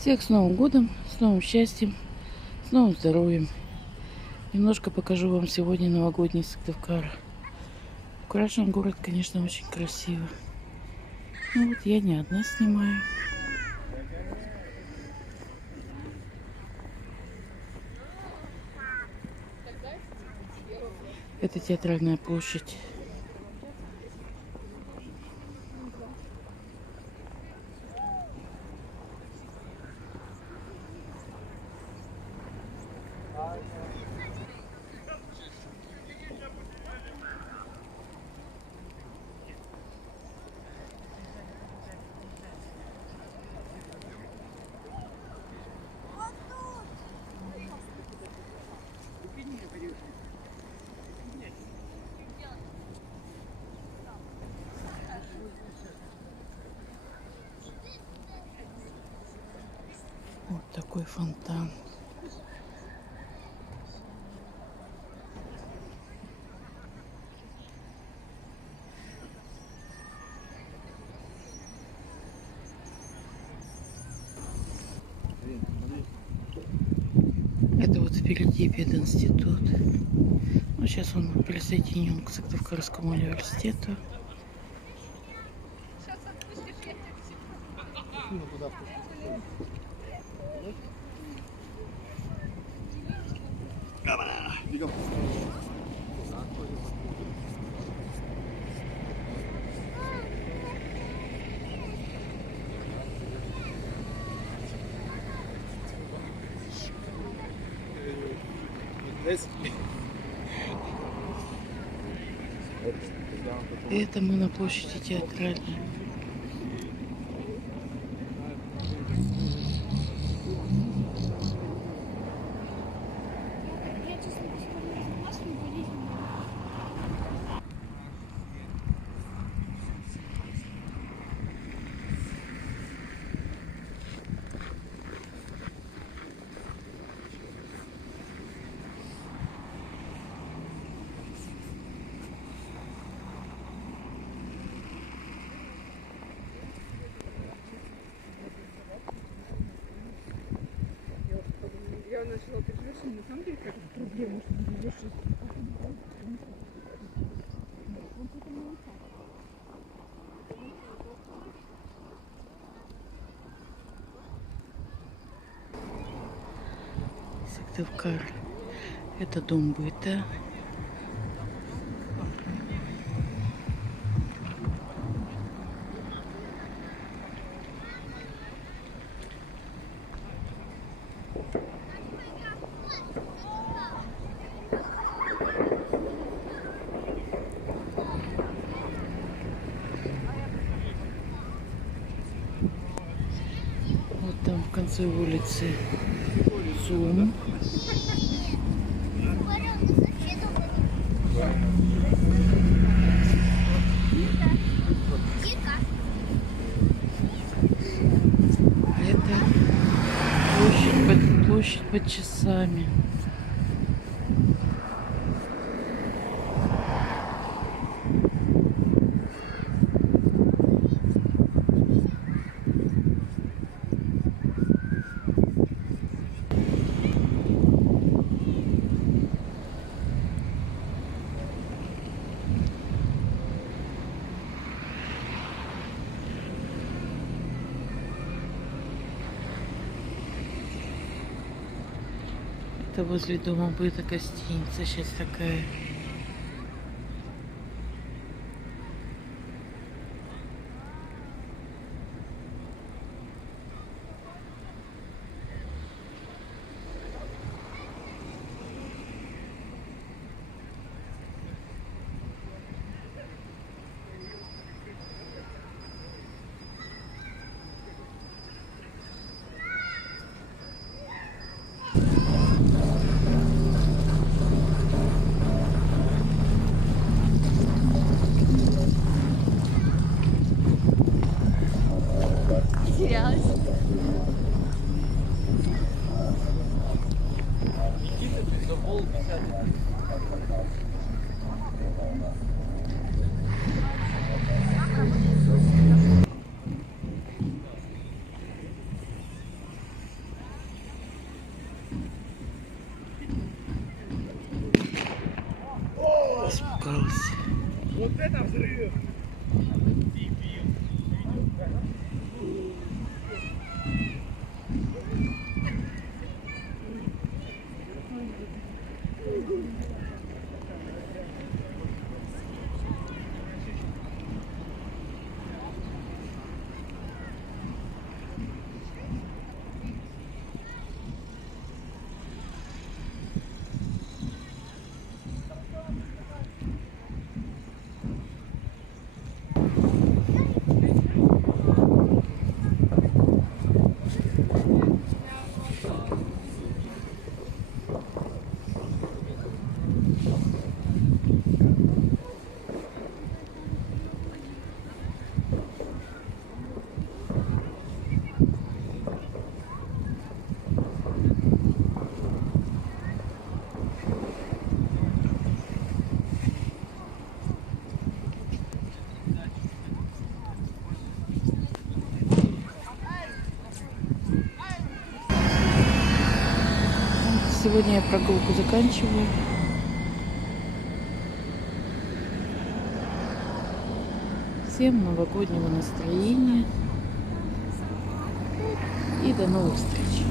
Всех с Новым годом, с новым счастьем, с новым здоровьем. Немножко покажу вам сегодня новогодний Сыктывкар. Украшен город, конечно, очень красиво. Ну вот я не одна снимаю. Это Театральная площадь. Вот такой фонтан. Это вот впереди пединститут. Ну, сейчас он присоединен к Сыктывкарскому университету. И это мы на площади Театральной. Я начала приглашение, на самом деле, как проблема, что не решить. Сыктывкар. Это дом быта. Вот там в конце улицы ЦУМ. А это площадь под часами. Это возле дома быта гостиница сейчас такая. Потерялась. сегодня я прогулку заканчиваю. Всем новогоднего настроения и до новых встреч.